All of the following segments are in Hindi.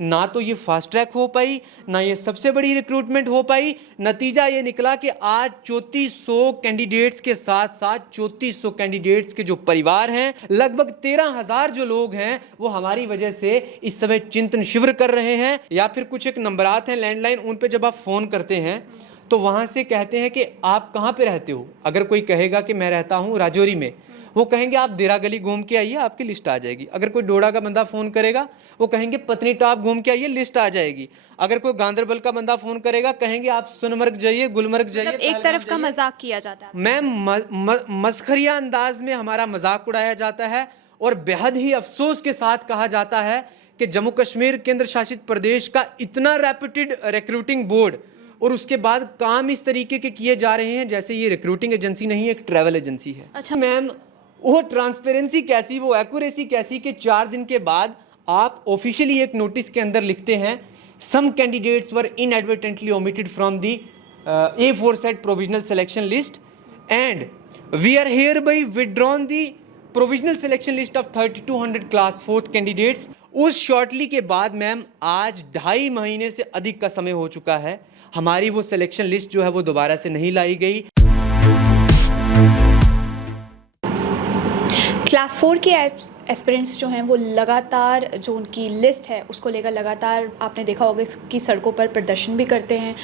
ना तो ये फास्ट ट्रैक हो पाई, ना ये सबसे बड़ी रिक्रूटमेंट हो पाई। नतीजा ये निकला कि आज 3400 कैंडिडेट्स के साथ साथ 3400 कैंडिडेट्स के जो परिवार हैं, लगभग 13,000 जो लोग हैं, वो हमारी वजह से इस समय चिंतन शिविर कर रहे हैं। या फिर कुछ एक नंबरात हैं लैंडलाइन, उन पे जब आप फ़ोन करते हैं तो वहाँ से कहते हैं कि आप कहाँ पे रहते हो। अगर कोई कहेगा कि मैं रहता हूँ राजौरी में, वो कहेंगे आप देरा गली घूम के आइए, आपकी लिस्ट आ जाएगी। अगर कोई डोडा का बंदा फ़ोन करेगा, वो कहेंगे पत्नीटॉप घूम के आइए, लिस्ट आ जाएगी। अगर कोई गांधरबल का बंदा फ़ोन करेगा, कहेंगे आप सोनमर्ग जाइए, गुलमर्ग जाइए। मतलब एक तरफ का मजाक किया जाता है मैम, मस्खरिया अंदाज में हमारा मजाक उड़ाया जाता है और बेहद ही अफसोस के साथ कहा जाता है कि जम्मू कश्मीर केंद्र शासित प्रदेश का इतना रैपिड रिक्रूटिंग बोर्ड और उसके बाद काम इस तरीके के किए जा रहे हैं जैसे ये रिक्रूटिंग एजेंसी नहीं, एक ट्रैवल एजेंसी है। अच्छा मैम, वो ट्रांसपेरेंसी कैसी, वो एक्यूरेसी कैसी कि 4 दिन के बाद आप ऑफिशियली एक नोटिस के अंदर लिखते हैं some candidates were inadvertently omitted from the A4 set provisional selection list and we are hereby withdrawn the provisional selection list of 3200 class 4th candidates. उस शॉर्टली के बाद मैम आज 2.5 महीने से अधिक का समय हो चुका है, हमारी वो सिलेक्शन लिस्ट जो है वो दोबारा से नहीं लाई गई। क्लास 4 के एस्पिरेंट्स जो हैं वो लगातार जो उनकी लिस्ट है उसको लेकर लगातार आपने देखा होगा कि सड़कों पर प्रदर्शन भी करते हैं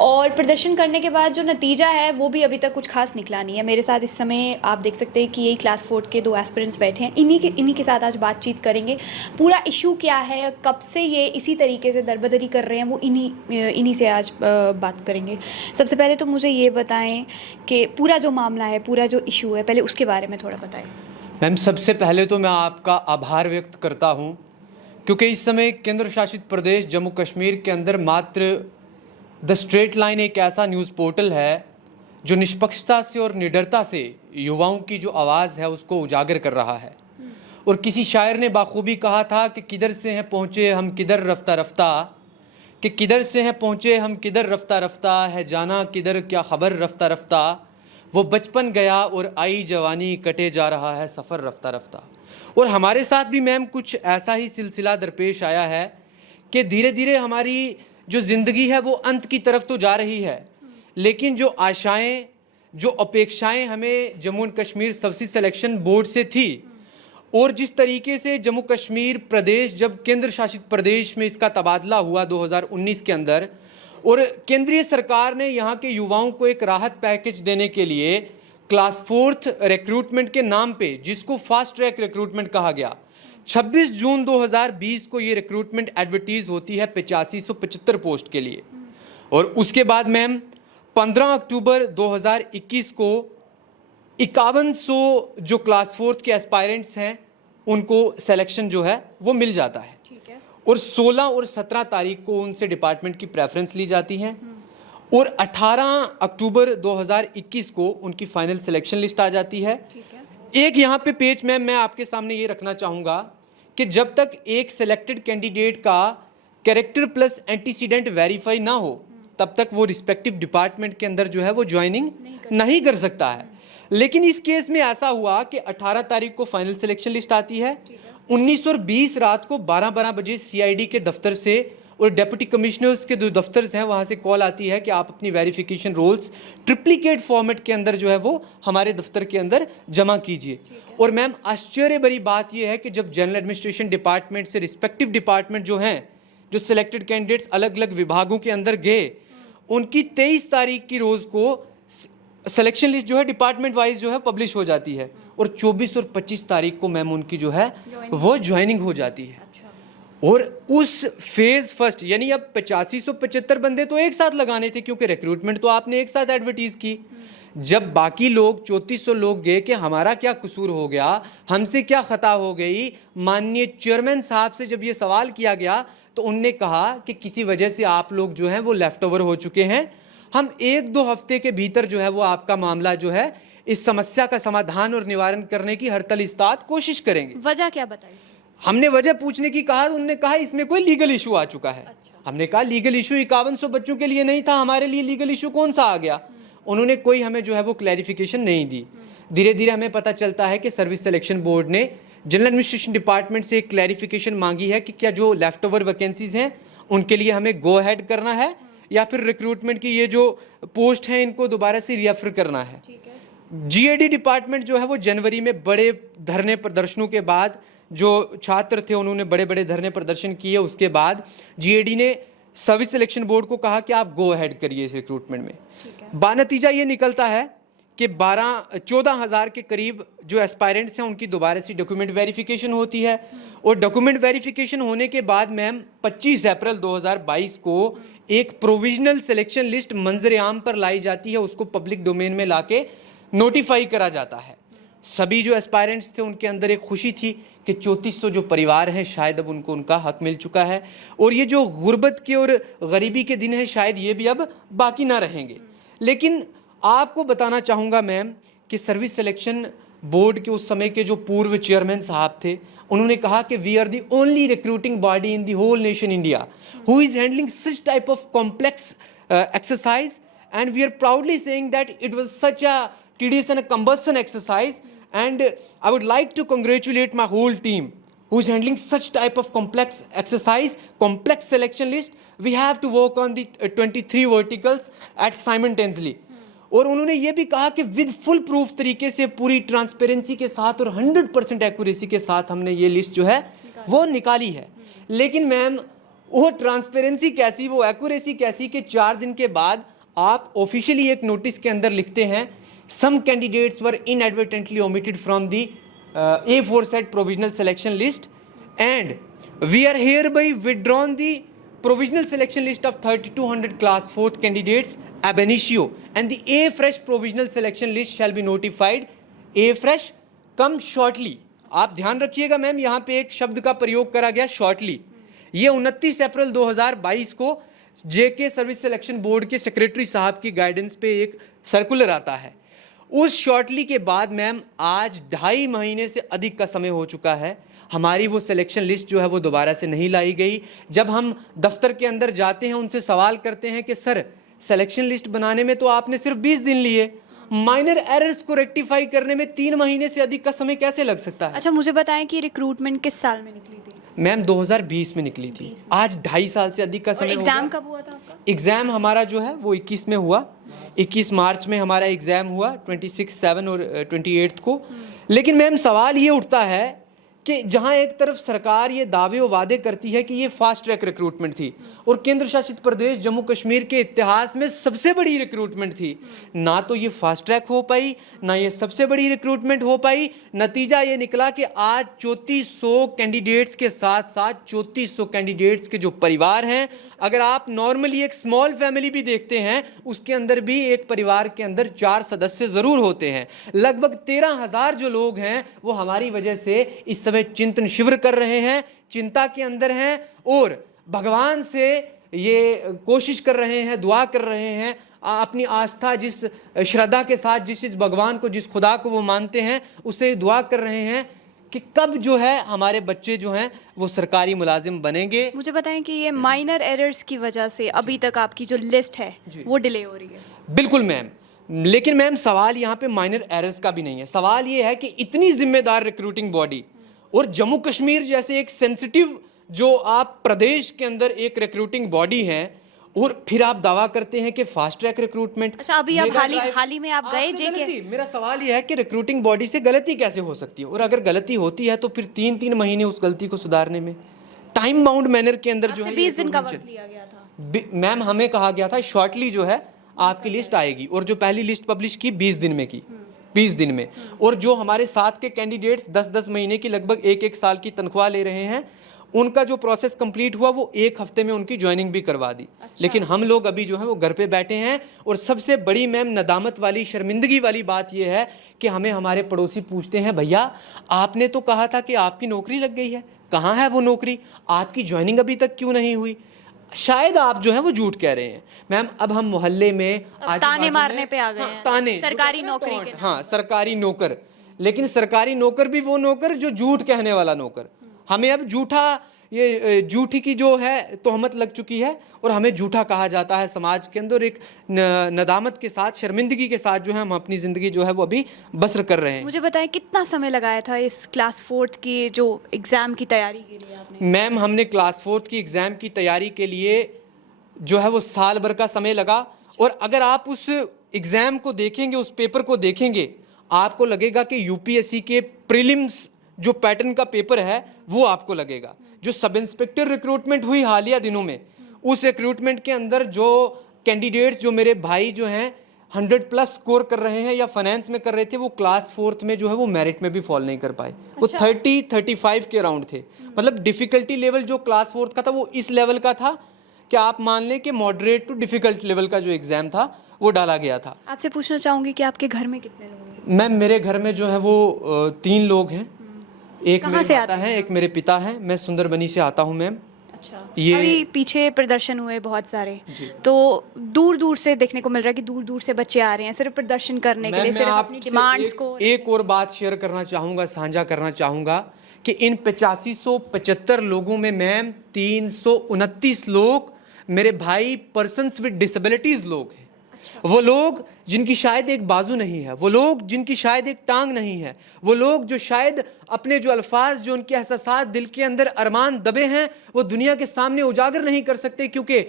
और प्रदर्शन करने के बाद जो नतीजा है वो भी अभी तक कुछ खास निकला नहीं है। मेरे साथ इस समय आप देख सकते हैं कि यही क्लास 4 के 2 एस्पिरेंट्स बैठे हैं। इन्हीं के साथ आज बातचीत करेंगे। पूरा इशू क्या है, कब से ये इसी तरीके से दरबदरी कर रहे हैं, वो इन्हीं से आज बात करेंगे। सबसे पहले तो मुझे ये बताएं कि पूरा जो मामला है, पूरा जो इशू है, पहले उसके बारे में थोड़ा बताएं। मैम, सबसे पहले तो मैं आपका आभार व्यक्त करता हूं क्योंकि इस समय केंद्र शासित प्रदेश जम्मू कश्मीर के अंदर मात्र द स्ट्रेट लाइन एक ऐसा न्यूज़ पोर्टल है जो निष्पक्षता से और निडरता से युवाओं की जो आवाज़ है उसको उजागर कर रहा है। और किसी शायर ने बाखूबी कहा था कि किधर से हैं पहुँचे हम किधर रफ्ता रफ्ता, कि किधर से हैं पहुँचे हम किधर रफ्ता रफ्ता, है जाना किधर क्या खबर रफ्ता रफ्ता, वो बचपन गया और आई जवानी कटे जा रहा है सफ़र रफ्ता रफ्ता। और हमारे साथ भी मैम कुछ ऐसा ही सिलसिला दरपेश आया है कि धीरे धीरे हमारी जो ज़िंदगी है वो अंत की तरफ तो जा रही है, लेकिन जो आशाएं, जो अपेक्षाएं हमें Jammu and Kashmir services selection board से थी और जिस तरीके से जम्मू कश्मीर प्रदेश जब केंद्र शासित प्रदेश में इसका तबादला हुआ 2019 के अंदर और केंद्रीय सरकार ने यहाँ के युवाओं को एक राहत पैकेज देने के लिए क्लास 4th रिक्रूटमेंट के नाम पे, जिसको फास्ट ट्रैक रिक्रूटमेंट कहा गया, 26 जून 2020 को ये रिक्रूटमेंट एडवर्टीज होती है 8575 पोस्ट के लिए। और उसके बाद मैम 15 अक्टूबर 2021 को 5100 जो क्लास 4th के एस्पायरेंट्स हैं उनको सिलेक्शन जो है वो मिल जाता है। और 16 और 17 तारीख को उनसे डिपार्टमेंट की प्रेफरेंस ली जाती है और 18 अक्टूबर 2021 को उनकी फाइनल सिलेक्शन लिस्ट आ जाती है। एक यहाँ पे पेज में मैं आपके सामने ये रखना चाहूँगा कि जब तक एक सिलेक्टेड कैंडिडेट का कैरेक्टर प्लस एंटीसीडेंट वेरीफाई ना हो तब तक वो रिस्पेक्टिव डिपार्टमेंट के अंदर जो है वो ज्वाइनिंग नहीं कर सकता है। लेकिन इस केस में ऐसा हुआ कि 18 तारीख को फाइनल सिलेक्शन लिस्ट आती है, 19 और 20 रात को 12-12 बजे CID के दफ्तर से और डिप्टी कमिश्नर्स के जो दफ्तर हैं वहाँ से कॉल आती है कि आप अपनी वेरिफिकेशन रोल्स ट्रिप्लिकेट फॉर्मेट के अंदर जो है वो हमारे दफ्तर के अंदर जमा कीजिए। और मैम, आश्चर्य भरी बात यह है कि जब जनरल एडमिनिस्ट्रेशन डिपार्टमेंट से रिस्पेक्टिव डिपार्टमेंट जो हैं, जो सिलेक्टेड कैंडिडेट्स अलग अलग विभागों के अंदर गए, उनकी 23 तारीख की रोज़ को सिलेक्शन लिस्ट जो है डिपार्टमेंट वाइज जो है पब्लिश हो जाती है और 24 और 25 तारीख को मैम उनकी जो है वो ज्वाइनिंग हो जाती है। और उस फेज़ फर्स्ट यानी अब 8575 बंदे तो एक साथ लगाने थे क्योंकि रिक्रूटमेंट तो आपने एक साथ एडवर्टीज़ की। जब बाकी लोग 3400 लोग गए कि हमारा क्या कसूर हो गया, हमसे क्या ख़ता हो गई, माननीय चेयरमैन साहब से जब ये सवाल किया गया तो उनने कहा कि किसी वजह से आप लोग जो हैं वो लेफ़्ट ओवर हो चुके हैं, हम 1-2 हफ्ते के भीतर जो है वो आपका मामला जो है इस समस्या का समाधान और निवारण करने की हर तल-इस्तात कोशिश करेंगे। वजह क्या बताई? हमने वजह पूछने की कहा, उन्होंने कहा इसमें कोई लीगल इशू आ चुका है। हमने कहा लीगल इशू 5100 बच्चों के लिए नहीं था, हमारे लिए लीगल इशू कौन सा आ गया? उन्होंने कोई हमें जो है वो क्लैरिफिकेशन नहीं दी। धीरे धीरे हमें पता चलता है कि सर्विस सिलेक्शन बोर्ड ने जनरल एडमिनिस्ट्रेशन डिपार्टमेंट से एक क्लैरिफिकेशन मांगी है कि क्या जो लेफ्ट ओवर वैकेंसीज हैं उनके लिए हमें गो अहेड करना है या फिर रिक्रूटमेंट की ये जो पोस्ट हैं इनको दोबारा से रीऑफर करना है। जीएडी डिपार्टमेंट जो है वो जनवरी में बड़े धरने प्रदर्शनों के बाद, जो छात्र थे उन्होंने बड़े बड़े धरने प्रदर्शन किए, उसके बाद जीएडी ने सर्विस सिलेक्शन बोर्ड को कहा कि आप गो अहेड करिए इस रिक्रूटमेंट में। बानतीजा ये निकलता है कि 14,000 के करीब जो एस्पायरेंट्स हैं उनकी दोबारा से डॉक्यूमेंट वेरिफिकेशन होती है और डॉक्यूमेंट वेरिफिकेशन होने के बाद मैम 25 अप्रैल 2022 को एक प्रोविजनल सिलेक्शन लिस्ट मंजर आम पर लाई जाती है, उसको पब्लिक डोमेन में लाके नोटिफाई करा जाता है। सभी जो एस्पायरेंट्स थे उनके अंदर एक खुशी थी कि 3400 जो परिवार हैं शायद अब उनको उनका हक मिल चुका है और ये जो गुर्बत के और गरीबी के दिन हैं शायद ये भी अब बाकी ना रहेंगे। लेकिन आपको बताना चाहूँगा मैम कि सर्विस सिलेक्शन बोर्ड के उस समय के जो पूर्व चेयरमैन साहब थे उन्होंने कहा कि we are the only recruiting body in the whole nation India who is handling such type of complex exercise and we are proudly saying that it was such a tedious and a cumbersome exercise, and I would like to congratulate my whole team who is handling such type of complex exercise, complex selection list. We have to work on the 23 verticals at simultaneously. और उन्होंने ये भी कहा कि विद फुल प्रूफ तरीके से पूरी ट्रांसपेरेंसी के साथ और 100% एक्यूरेसी के साथ हमने ये लिस्ट जो है वो निकाली है। लेकिन मैम वो ट्रांसपेरेंसी कैसी, वो एक्यूरेसी कैसी कि 4 दिन के बाद आप ऑफिशियली एक नोटिस के अंदर लिखते हैं some candidates were inadvertently omitted from the A4 set provisional selection list and we are hereby withdrawn the provisional selection list of 3200 class 4th candidates ab initio and the A fresh provisional selection list shall be notified A fresh come shortly। आप ध्यान रखिएगा मैम यहाँ पे एक शब्द का प्रयोग करा गया शॉर्टली। ये 29 अप्रैल 2022 को जेके सर्विस सिलेक्शन बोर्ड के सेक्रेटरी साहब की गाइडेंस पे एक सर्कुलर आता है। उस शॉर्टली के बाद मैम आज 2.5 महीने से अधिक का समय हो चुका है, हमारी वो सिलेक्शन लिस्ट जो है वो दोबारा से नहीं लाई गई। जब हम दफ्तर के अंदर जाते हैं उनसे सवाल करते हैं कि सर सिलेक्शन लिस्ट बनाने में तो आपने सिर्फ 20 दिन लिए, माइनर एरर्स को रेक्टिफाई करने में 3 महीने से अधिक का समय कैसे लग सकता है? अच्छा मुझे बताएं कि रिक्रूटमेंट किस साल में निकली थी? मैम 2020 में निकली थी। आज 2.5 साल से अधिक का समय। एग्जाम कब हुआ था आपका? एग्जाम हमारा जो है वो 21 में हुआ, 21 मार्च में हमारा एग्ज़ाम हुआ, 26, 7 और 28 को। लेकिन मैम सवाल ये उठता है कि जहां एक तरफ सरकार ये दावे और वादे करती है कि ये फास्ट ट्रैक रिक्रूटमेंट थी और केंद्र शासित प्रदेश जम्मू कश्मीर के इतिहास में सबसे बड़ी रिक्रूटमेंट थी, ना तो ये फास्ट ट्रैक हो पाई ना ये सबसे बड़ी रिक्रूटमेंट हो पाई। नतीजा ये निकला कि आज 3400 कैंडिडेट्स के साथ साथ 3400 कैंडिडेट्स के जो परिवार हैं, अगर आप नॉर्मली एक स्मॉल फैमिली भी देखते हैं उसके अंदर भी एक परिवार के अंदर 4 सदस्य ज़रूर होते हैं। लगभग 13,000 जो लोग हैं वो हमारी वजह से इस समय चिंतन शिविर कर रहे हैं, चिंता के अंदर हैं और भगवान से ये कोशिश कर रहे हैं, दुआ कर रहे हैं, अपनी आस्था जिस श्रद्धा के साथ जिस भगवान को, जिस खुदा को वो मानते हैं उससे दुआ कर रहे हैं कि कब जो है हमारे बच्चे जो हैं वो सरकारी मुलाजिम बनेंगे। मुझे बताएं कि ये माइनर एरर्स की वजह से अभी तक आपकी जो लिस्ट है वो डिले हो रही है? बिल्कुल मैम, लेकिन मैम सवाल यहाँ पे माइनर एरर्स का भी नहीं है। सवाल ये है कि इतनी जिम्मेदार रिक्रूटिंग बॉडी और जम्मू कश्मीर जैसे एक सेंसिटिव जो आप प्रदेश के अंदर एक रिक्रूटिंग बॉडी है और फिर आप दावा करते हैं कि फास्ट ट्रैक रिक्रूटमेंट। अच्छा अभी आप हाल ही में आप गए जेके? मेरा सवाल यह है कि रिक्रूटिंग बॉडी से गलती कैसे हो सकती है और अगर गलती होती है तो फिर 3-3 महीने उस गलती को सुधारने में टाइम बाउंड मैनर के अंदर जो है 20 दिन का वक्त लिया गया था। मैम हमें कहा गया था शॉर्टली जो है आपकी लिस्ट आएगी और जो पहली लिस्ट पब्लिश की 20 दिन में की, 20 दिन में, और जो हमारे साथ के कैंडिडेट्स 10-10 महीने की लगभग 1-1 साल की तनख्वाह ले रहे हैं उनका जो प्रोसेस कंप्लीट हुआ वो 1 हफ्ते में उनकी ज्वाइनिंग भी करवा दी। अच्छा। लेकिन हम लोग अभी जो है वो घर पे बैठे हैं और सबसे बड़ी मैम नदामत वाली, शर्मिंदगी वाली बात ये है कि हमें हमारे पड़ोसी पूछते हैं भैया आपने तो कहा था कि आपकी नौकरी लग गई है, कहाँ है वो नौकरी, आपकी ज्वाइनिंग अभी तक क्यों नहीं हुई? शायद आप जो है वो झूठ कह रहे हैं मैम। अब हम मोहल्ले में ताने मारने पे आ गए हैं। ताने, सरकारी नौकरी के, हाँ सरकारी नौकर, लेकिन सरकारी नौकर भी वो नौकर जो झूठ कहने वाला नौकर। हमें अब झूठा ये झूठी की जो है तोहमत लग चुकी है और हमें झूठा कहा जाता है समाज के अंदर। एक नदामत के साथ, शर्मिंदगी के साथ जो है हम अपनी ज़िंदगी जो है वो अभी बसर कर रहे हैं। मुझे बताएं कितना समय लगाया था इस क्लास 4th की जो एग्ज़ाम की तैयारी के लिए आपने? मैम, हमने क्लास 4th की एग्ज़ाम की तैयारी के लिए जो है वो साल भर का समय लगा। और अगर आप उस एग्ज़ाम को देखेंगे, उस पेपर को देखेंगे, आपको लगेगा कि यूपीएससी के प्रीलिम्स जो पैटर्न का पेपर है वो आपको लगेगा। जो सब इंस्पेक्टर रिक्रूटमेंट हुई हालिया दिनों में, उस रिक्रूटमेंट के अंदर जो कैंडिडेट्स, जो मेरे भाई जो हैं 100+ स्कोर कर रहे हैं या फाइनेंस में कर रहे थे, वो क्लास 4th में जो है वो मेरिट में भी फॉल नहीं कर पाए। वो 30-35 के अराउंड थे। मतलब डिफ़िकल्टी लेवल जो क्लास 4th का था वो इस लेवल का था कि आप मान लें कि मॉडरेट टू डिफ़िकल्ट लेवल का जो एग्ज़ाम था वो डाला गया था। आपसे पूछना चाहूँगी कि आपके घर में कितने लोग हैं? मैम, मेरे घर में जो है वो 3 लोग हैं। एक कहाँ मेरे से माता हैं, एक मेरे पिता हैं। मैं सुंदरबनी से आता हूँ मैम। अच्छा, ये- अभी पीछे प्रदर्शन हुए बहुत सारे, तो दूर दूर से देखने को मिल रहा है कि दूर दूर से बच्चे आ रहे हैं सिर्फ प्रदर्शन करने के मैम, लिए, मैं सिर्फ अपनी आपसे डिमांड्स को। एक और बात शेयर करना चाहूँगा, साझा करना चाहूँगा कि इन 8575 लोगों में मैम 329 लोग मेरे भाई पर्सन्स विद डिसेबिलिटीज़ लोग हैं। वो लोग जिनकी शायद एक बाजू नहीं है, वो लोग जिनकी शायद एक टांग नहीं है, वो लोग जो शायद अपने जो अल्फाज, जो उनके एहसासात, दिल के अंदर अरमान दबे हैं, वो दुनिया के सामने उजागर नहीं कर सकते, क्योंकि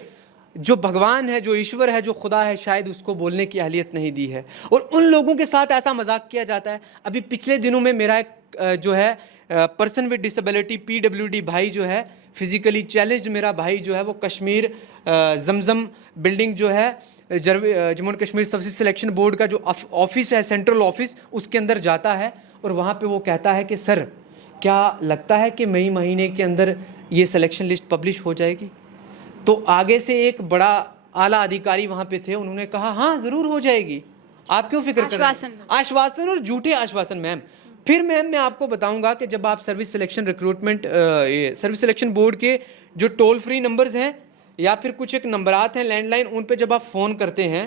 जो भगवान है, जो ईश्वर है, जो खुदा है, शायद उसको बोलने की अहलियत नहीं दी है। और उन लोगों के साथ ऐसा मजाक किया जाता है। अभी पिछले दिनों में मेरा एक जो है पर्सन विद डिसेबिलिटी PWD भाई जो है, फिज़िकली चैलेंज्ड मेरा भाई जो है, वो कश्मीर जमजम बिल्डिंग जो है, Jammu and Kashmir service selection board का जो ऑफिस है, सेंट्रल ऑफिस, उसके अंदर जाता है और वहाँ पे वो कहता है कि सर, क्या लगता है कि मई महीने के अंदर ये सिलेक्शन लिस्ट पब्लिश हो जाएगी? तो आगे से एक बड़ा आला अधिकारी वहाँ पे थे, उन्होंने कहा हाँ ज़रूर हो जाएगी, आप क्यों फिक्र कर रहे हैं? आश्वासन और झूठे आश्वासन मैम। फिर मैम मैं आपको बताऊंगा कि जब आप service selection recruitment service selection board के जो टोल फ्री नंबर्स हैं या फिर कुछ एक नंबरात हैं लैंडलाइन, उन पे जब आप फ़ोन करते हैं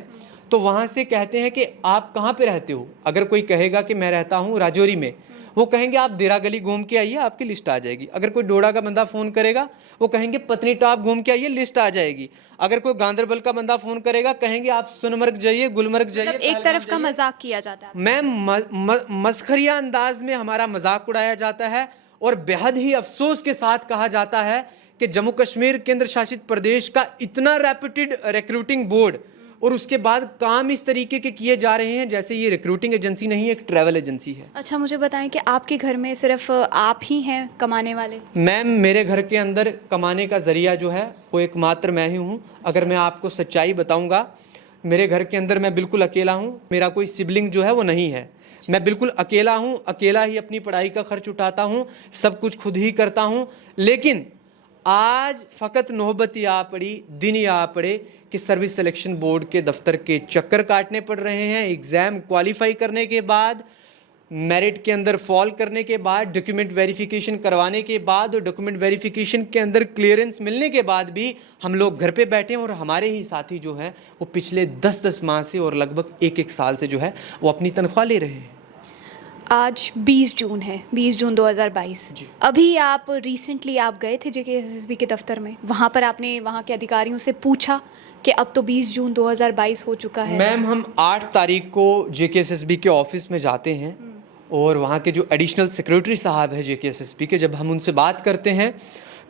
तो वहाँ से कहते हैं कि आप कहाँ पे रहते हो। अगर कोई कहेगा कि मैं रहता हूँ राजौरी में, वो कहेंगे आप देरा गली घूम के आइए, आपकी लिस्ट आ जाएगी। अगर कोई डोडा का बंदा फ़ोन करेगा, वो कहेंगे पत्नीटॉप घूम के आइए, लिस्ट आ जाएगी। अगर कोई गांधरबल का बंदा फ़ोन करेगा, कहेंगे आप सोनमर्ग जाइए, गुलमर्ग जाइए। मतलब एक तरफ का मजाक किया जाता है मैम, मस्खरिया अंदाज में हमारा मजाक उड़ाया जाता है और बेहद ही अफसोस के साथ कहा जाता है कि जम्मू कश्मीर केंद्र शासित प्रदेश का इतना रैपिड रिक्रूटिंग बोर्ड और उसके बाद काम इस तरीके के किए जा रहे हैं जैसे ये रिक्रूटिंग एजेंसी नहीं, एक ट्रैवल एजेंसी है। अच्छा, मुझे बताएं कि आपके घर में सिर्फ आप ही हैं कमाने वाले? मैम, मेरे घर के अंदर कमाने का ज़रिया जो है वो एकमात्र मैं ही हूँ। अगर मैं आपको सच्चाई बताऊँगा, मेरे घर के अंदर मैं बिल्कुल अकेला हूँ, मेरा कोई सिबलिंग जो है वो नहीं है। मैं बिल्कुल अकेला हूँ, अकेला ही अपनी पढ़ाई का खर्च उठाता हूँ, सब कुछ खुद ही करता हूँ। लेकिन आज फ़कत नौबत ये आ पड़ी, दिन ये आ पड़े कि सर्विस सिलेक्शन बोर्ड के दफ्तर के चक्कर काटने पड़ रहे हैं। एग्ज़ाम क्वालिफाई करने के बाद, मेरिट के अंदर फॉल करने के बाद, डॉक्यूमेंट वेरिफिकेशन करवाने के बाद और डॉक्यूमेंट वेरिफिकेशन के अंदर क्लियरेंस मिलने के बाद भी हम लोग घर पे बैठे हैं और हमारे ही साथी जो हैं वो पिछले 10-10 माह से और लगभग 1-1 साल से जो है वो अपनी तनख्वाह ले रहे हैं। आज 20 जून है, 20 जून 2022। अभी आप रिसेंटली आप गए थे JKSSB के दफ्तर में, वहाँ पर आपने वहाँ के अधिकारियों से पूछा कि अब तो 20 जून 2022 हो चुका है? मैम, हम 8 तारीख को JKSSB के ऑफिस में जाते हैं और वहाँ के जो एडिशनल सेक्रेटरी साहब है JKSSB के, जब हम उनसे बात करते हैं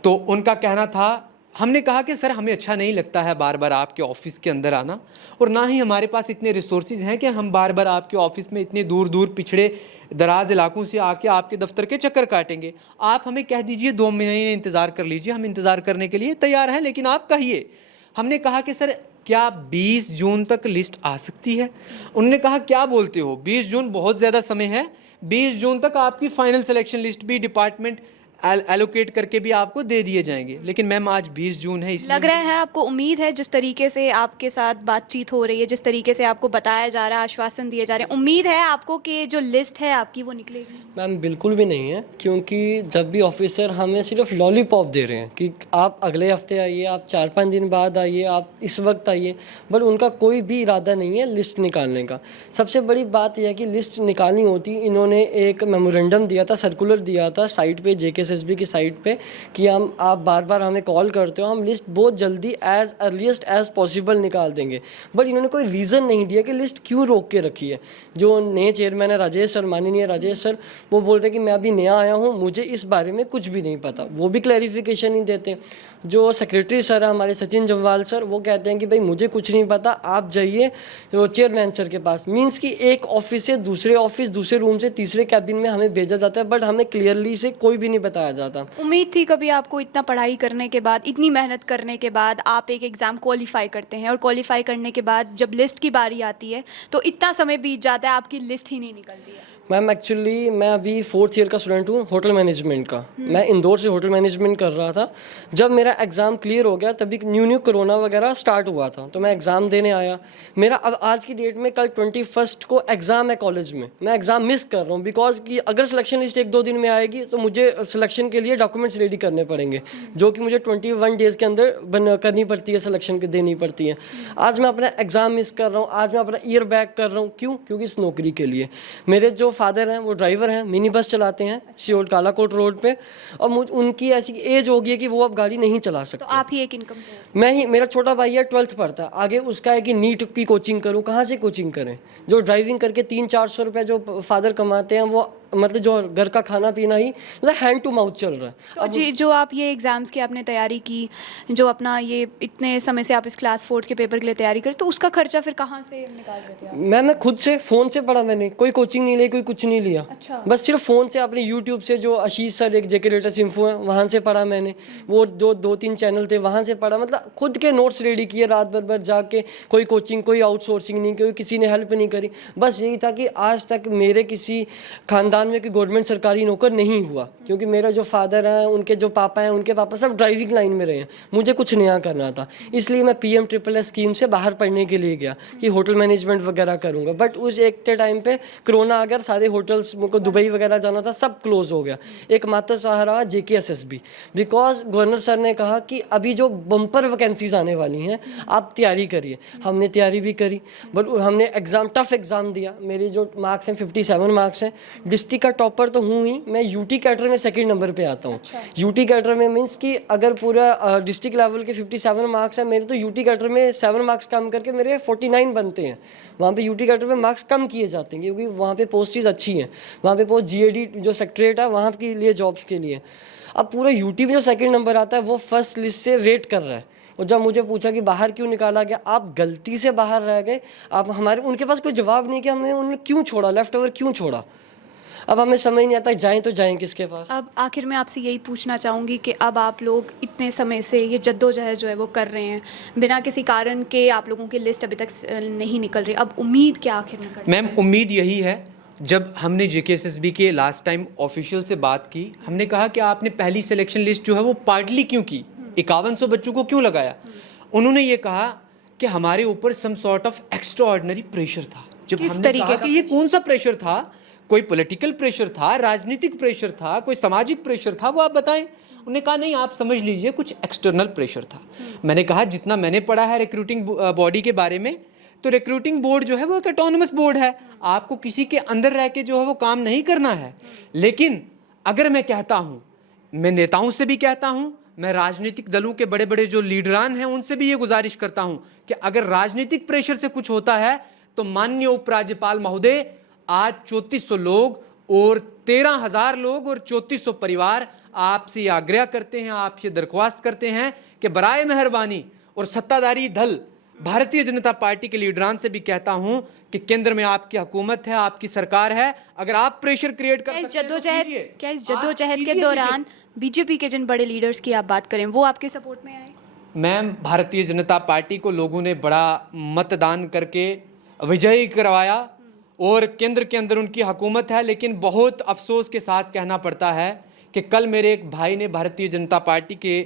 तो उनका कहना था, हमने कहा कि सर हमें अच्छा नहीं लगता है बार बार आपके ऑफिस के अंदर आना, और ना ही हमारे पास इतने रिसोर्सेज हैं कि हम बार बार आपके ऑफिस में इतने दूर दूर पिछड़े दराज इलाकों से आके आपके दफ्तर के चक्कर काटेंगे। आप हमें कह दीजिए 2 महीने इंतज़ार कर लीजिए, हम इंतज़ार करने के लिए तैयार हैं, लेकिन आप कहिए। हमने कहा कि सर क्या 20 जून तक लिस्ट आ सकती है? उन्होंने कहा क्या बोलते हो, 20 जून बहुत ज़्यादा समय है, 20 जून तक आपकी फाइनल सिलेक्शन लिस्ट भी डिपार्टमेंट एलोकेट करके भी आपको दे दिए जाएंगे। लेकिन मैम आज 20 जून है, इसलिए लग रहा है आपको उम्मीद है, जिस तरीके से आपके साथ बातचीत हो रही है, जिस तरीके से आपको बताया जा रहा है, आश्वासन दिए जा रहे हैं, उम्मीद है आपको कि जो लिस्ट है आपकी वो निकलेगी? मैम बिल्कुल भी नहीं है, क्योंकि जब भी ऑफिसर हमें सिर्फ लॉलीपॉप दे रहे हैं कि आप अगले हफ्ते आइए, आप 4-5 दिन बाद आइए, आप इस वक्त आइए, बट उनका कोई भी इरादा नहीं है लिस्ट निकालने का। सबसे बड़ी बात यह है कि लिस्ट निकालनी होती, इन्होंने एक मेमोरेंडम दिया था, सर्कुलर दिया था साइट पे JKSSB एसएसबी की साइट पे कि आप बार बार हमें कॉल करते हो, हम लिस्ट बहुत जल्दी एज अर्लीस्ट एज पॉसिबल निकाल देंगे। बट इन्होंने कोई रीज़न नहीं दिया कि लिस्ट क्यों रोक के रखी है। जो नए चेयरमैन है राजेश सर, माननीय राजेश सर, वो बोल रहे हैं कि मैं अभी नया आया हूँ, मुझे इस बारे में कुछ भी नहीं पता, वो भी क्लैरिफिकेशन नहीं देते। जो सेक्रेटरी सर है हमारे सचिन जम्वाल सर, वो कहते हैं कि भाई मुझे कुछ नहीं पता, आप जाइए वो चेयरमैन सर के पास। मीन्स कि एक ऑफिस से दूसरे ऑफिस, दूसरे रूम से तीसरे कैबिन में हमें भेजा जाता है, बट हमें क्लियरली से कोई भी नहीं बताया जाता। उम्मीद थी कभी आपको इतना पढ़ाई करने के बाद, इतनी मेहनत करने के बाद आप एक एग्ज़ाम क्वालिफाई करते हैं और क्वालिफाई करने के बाद जब लिस्ट की बारी आती है तो इतना समय बीत जाता है, आपकी लिस्ट ही नहीं निकलती है। मैम एक्चुअली मैं अभी 4th ईयर का स्टूडेंट हूँ होटल मैनेजमेंट का। मैं इंदौर से होटल मैनेजमेंट कर रहा था। जब मेरा एग्ज़ाम क्लियर हो गया तभी न्यू कोरोना वगैरह स्टार्ट हुआ था, तो मैं एग्ज़ाम देने आया। मेरा अब आज की डेट में कल 21 को एग्ज़ाम है कॉलेज में, मैं एग्ज़ाम मिस कर रहा हूँ बिकॉज कि अगर सिलेक्शन लिस्ट 1-2 दिन में आएगी तो मुझे सिलेक्शन के लिए डॉक्यूमेंट्स रेडी करने पड़ेंगे, जो कि मुझे 21 डेज़ के अंदर करनी पड़ती है, सिलेक्शन के देनी पड़ती है। आज मैं अपना एग्ज़ाम मिस कर रहा हूँ, आज मैं अपना ईयर बैक कर रहा हूँ। क्यों? क्योंकि इस नौकरी के लिए। मेरे जो फादर हैं वो ड्राइवर हैं, मिनी बस चलाते हैं सियोल कालाकोट रोड पे, और उनकी ऐसी एज हो गई है कि वो अब गाड़ी नहीं चला सकते। तो आप ही एक इनकम सोर्स। मैं ही, मेरा छोटा भाई है 12th पढ़ता है, आगे उसका है कि नीट की कोचिंग करूं, कहाँ से कोचिंग करें? जो ड्राइविंग करके 300-400 रुपये जो फादर कमाते हैं, वो मतलब जो घर का खाना पीना ही मतलब हैंड टू माउथ चल रहा है। तो जी, जो आप ये एग्ज़ाम्स की आपने तैयारी की, जो अपना ये इतने समय से आप इस क्लास 4 के पेपर के लिए तैयारी करें, तो उसका खर्चा फिर कहाँ से निकाल रहे थे आप? मैं खुद से फ़ोन से पढ़ा, मैंने कोई कोचिंग नहीं ली, कोई कुछ नहीं लिया। अच्छा। बस सिर्फ फ़ोन से अपने यूट्यूब से, जो आशीष सर एक जेके लेटेस्ट इन्फो है, वहाँ से पढ़ा मैंने। वो जो 2-3 चैनल थे वहाँ से पढ़ा, मतलब खुद के नोट्स रेडी किए रात भर जाके। कोई कोचिंग, कोई आउटसोर्सिंग नहीं, कोई किसी ने हेल्प नहीं करी। बस यही था कि आज तक मेरे किसी ख़ानदान में कोई गवर्नमेंट सरकारी नौकर नहीं हुआ, क्योंकि मेरा जो फादर हैं, उनके जो पापा हैं, उनके पापा सब ड्राइविंग लाइन में रहे हैं। मुझे कुछ नया करना था, इसलिए मैं PMSSS स्कीम से बाहर पढ़ने के लिए गया कि होटल मैनेजमेंट वगैरह करूँगा। बट उस एक के टाइम पे कोरोना आ गया, सारे होटल्स, मुझको दुबई वगैरह जाना था, सब क्लोज हो गया। एक मात्र सहारा JKSSB, बिकॉज गवर्नर सर ने कहा कि अभी जो बम्पर वैकेंसीज आने वाली हैं, आप तैयारी करिए। हमने तैयारी भी करी, बट हमने एग्ज़ाम, टफ एग्ज़ाम दिया। मेरे जो मार्क्स हैं 57 मार्क्स हैं। डिस्ट्रिक्ट का टॉपर तो हूँ ही, मैं UT कैडर में 2nd नंबर पे आता हूँ। अच्छा। UT कैडर में मीन्स कि अगर पूरा डिस्ट्रिक्ट लेवल के 57 मार्क्स हैं मेरे, तो UT कैडर में 7 मार्क्स कम करके मेरे 49 बनते हैं। वहाँ पे UT कैडर में मार्क्स कम किए जाते हैं क्योंकि वहाँ पे पोस्टेज अच्छी हैं। वहाँ पे पोस्ट GAD जो सेक्रेटरीट है वहाँ के लिए, जॉब्स के लिए। अब पूरा UT में जो 2nd नंबर आता है वो फर्स्ट लिस्ट से वेट कर रहा है। और जब मुझे पूछा कि बाहर क्यों निकाला गया, आप गलती से बाहर रह गए, आप हमारे, उनके पास कोई जवाब नहीं कि हमने उन्हें क्यों छोड़ा, लेफ्ट ओवर क्यों छोड़ा। अब हमें समझ नहीं आता जाएं तो जाएं किसके पास। अब आखिर में आपसे यही पूछना चाहूँगी कि अब आप लोग इतने समय से ये जद्दोजहद जो है वो कर रहे हैं, बिना किसी कारण के आप लोगों की लिस्ट अभी तक नहीं निकल रही, अब उम्मीद क्या आखिर में करते हैं? मैम, उम्मीद यही है, जब हमने JKSSB के लास्ट टाइम ऑफिशियल से बात की, हमने कहा कि आपने पहली सिलेक्शन लिस्ट जो है वो पार्टली क्यों की, 5100 बच्चों को क्यों लगाया? उन्होंने ये कहा कि हमारे ऊपर some sort of extraordinary pressure था। जब किस हमने तरीके कहा का कि ये कौन सा प्रेशर था, कोई पॉलिटिकल प्रेशर था, राजनीतिक प्रेशर था, कोई सामाजिक प्रेशर था, वो आप बताएं। उन्होंने कहा नहीं, आप समझ लीजिए कुछ एक्सटर्नल प्रेशर था। मैंने कहा जितना मैंने पढ़ा है रिक्रूटिंग बॉडी के बारे में, तो रिक्रूटिंग बोर्ड जो है वो एक ऑटोनमस बोर्ड है, आपको किसी के अंदर रह के जो है वो काम नहीं करना है। लेकिन अगर मैं कहता हूँ, मैं नेताओं से भी कहता हूँ, मैं राजनीतिक दलों के बड़े बड़े जो लीडरान हैं उनसे भी ये गुजारिश करता हूँ कि अगर राजनीतिक प्रेशर से कुछ होता है तो माननीय उपराज्यपाल महोदय, आज 3400 लोग और 13,000 लोग और 3400 परिवार आपसे आग्रह करते हैं, आपसे दरख्वास्त करते हैं कि बराए मेहरबानी, और सत्ताधारी दल भारतीय जनता पार्टी के लीडरान से भी कहता हूं कि केंद्र में आपकी हुकूमत है, आपकी सरकार है, अगर आप प्रेशर क्रिएट कर सकते हैं तो कीजिए। क्या इस जद्दोजहद के दौरान बीजेपी के जिन बड़े लीडर्स की आप बात करें, वो आपके सपोर्ट में आए? मैम, भारतीय जनता पार्टी को लोगों ने बड़ा मतदान करके विजयी करवाया और केंद्र के अंदर उनकी हुकूमत है। लेकिन बहुत अफसोस के साथ कहना पड़ता है कि कल मेरे एक भाई ने भारतीय जनता पार्टी के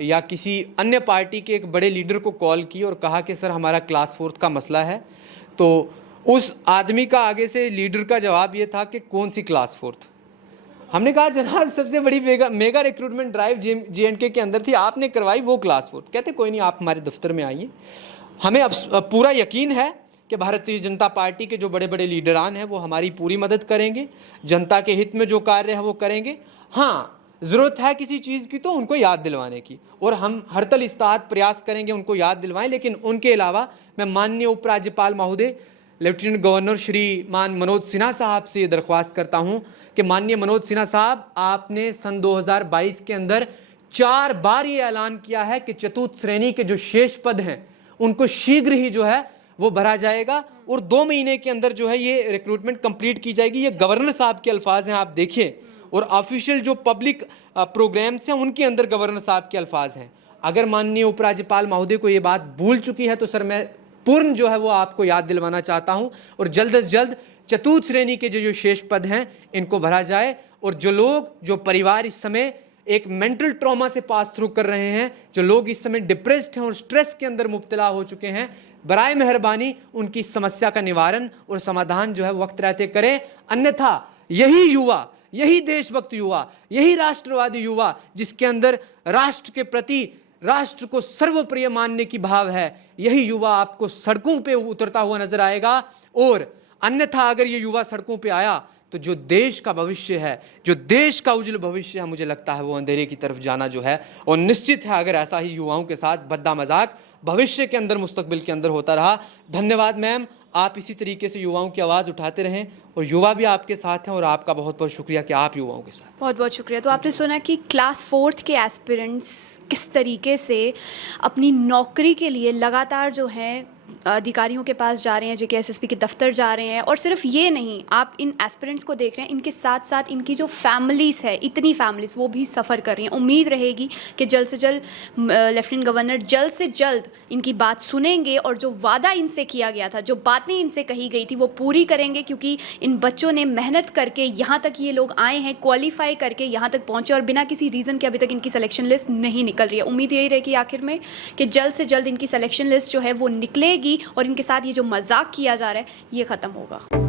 या किसी अन्य पार्टी के एक बड़े लीडर को कॉल की और कहा कि सर हमारा क्लास 4 का मसला है। तो उस आदमी का आगे से लीडर का जवाब ये था कि कौन सी क्लास 4? हमने कहा जनाब सबसे बड़ी मेगा रिक्रूटमेंट ड्राइव JNK के अंदर थी, आपने करवाई वो क्लास 4। कहते कोई नहीं, आप हमारे दफ्तर में आइए। हमें अब पूरा यकीन है कि भारतीय जनता पार्टी के जो बड़े बड़े लीडरान हैं वो हमारी पूरी मदद करेंगे, जनता के हित में जो कार्य है वो करेंगे। हाँ, ज़रूरत है किसी चीज़ की तो उनको याद दिलवाने की, और हम हरतल इस्तात प्रयास करेंगे उनको याद दिलवाएं। लेकिन उनके अलावा मैं माननीय उपराज्यपाल महोदय लेफ्टिनेंट गवर्नर श्रीमान मनोज सिन्हा साहब से ये दरख्वास्त करता हूँ कि माननीय मनोज सिन्हा साहब, आपने सन 2022 के अंदर 4 बार ये ऐलान किया है कि चतुर्थ श्रेणी के जो शेष पद हैं उनको शीघ्र ही जो है वो भरा जाएगा और 2 महीने के अंदर जो है ये रिक्रूटमेंट कंप्लीट की जाएगी। ये गवर्नर साहब के अल्फाज हैं, आप देखिए, और ऑफिशियल जो पब्लिक प्रोग्राम्स हैं उनके अंदर गवर्नर साहब के अल्फाज हैं। अगर माननीय उपराज्यपाल महोदय को ये बात भूल चुकी है तो सर मैं पूर्ण जो है वो आपको याद दिलवाना चाहता हूँ, और जल्द से जल्द चतुर्थ श्रेणी के जो शेष पद हैं इनको भरा जाए। और जो परिवार इस समय एक मेंटल ट्रॉमा से पास थ्रू कर रहे हैं, जो लोग इस समय डिप्रेस्ड हैं और स्ट्रेस के अंदर मुब्तला हो चुके हैं, बराए मेहरबानी उनकी समस्या का निवारण और समाधान जो है वक्त रहते करें। अन्यथा यही युवा, यही देशभक्त युवा, यही राष्ट्रवादी युवा जिसके अंदर राष्ट्र के प्रति, राष्ट्र को सर्वप्रिय मानने की भाव है, यही युवा आपको सड़कों पे उतरता हुआ नजर आएगा। और अन्यथा अगर ये युवा सड़कों पे आया तो जो देश का भविष्य है, जो देश का उज्जवल भविष्य है, मुझे लगता है वो अंधेरे की तरफ जाना जो है, और निश्चित है अगर ऐसा ही युवाओं के साथ भद्दा मजाक भविष्य के अंदर, मुस्तकबिल के अंदर होता रहा। धन्यवाद मैम, आप इसी तरीके से युवाओं की आवाज़ उठाते रहें, और युवा भी आपके साथ हैं, और आपका बहुत बहुत शुक्रिया कि आप युवाओं के साथ। बहुत बहुत शुक्रिया। तो आपने सुना कि क्लास 4th के एस्पिरेंट्स किस तरीके से अपनी नौकरी के लिए लगातार जो है अधिकारियों के पास जा रहे हैं, JKSSP के दफ्तर जा रहे हैं। और सिर्फ ये नहीं, आप इन एस्पिरेंट्स को देख रहे हैं, इनके साथ साथ इनकी जो फैमिलीज़ है, इतनी फैमिलीज़ वो भी सफ़र कर रही हैं। उम्मीद रहेगी कि जल्द से जल्द लेफ्टिनेंट गवर्नर जल्द से जल्द इनकी बात सुनेंगे और जो वादा इनसे किया गया था, जो बातें इनसे कही गई थी वो पूरी करेंगे, क्योंकि इन बच्चों ने मेहनत करके यहाँ तक ये लोग आए हैं, क्वालिफाई करके यहाँ तक पहुँचे, और बिना किसी रीज़न के अभी तक इनकी सिलेक्शन लिस्ट नहीं निकल रही है। उम्मीद यही रहेगी आखिर में कि जल्द से जल्द इनकी सिलेक्शन लिस्ट जो है वो निकलेगी और इनके साथ ये जो मजाक किया जा रहा है ये ख़त्म होगा।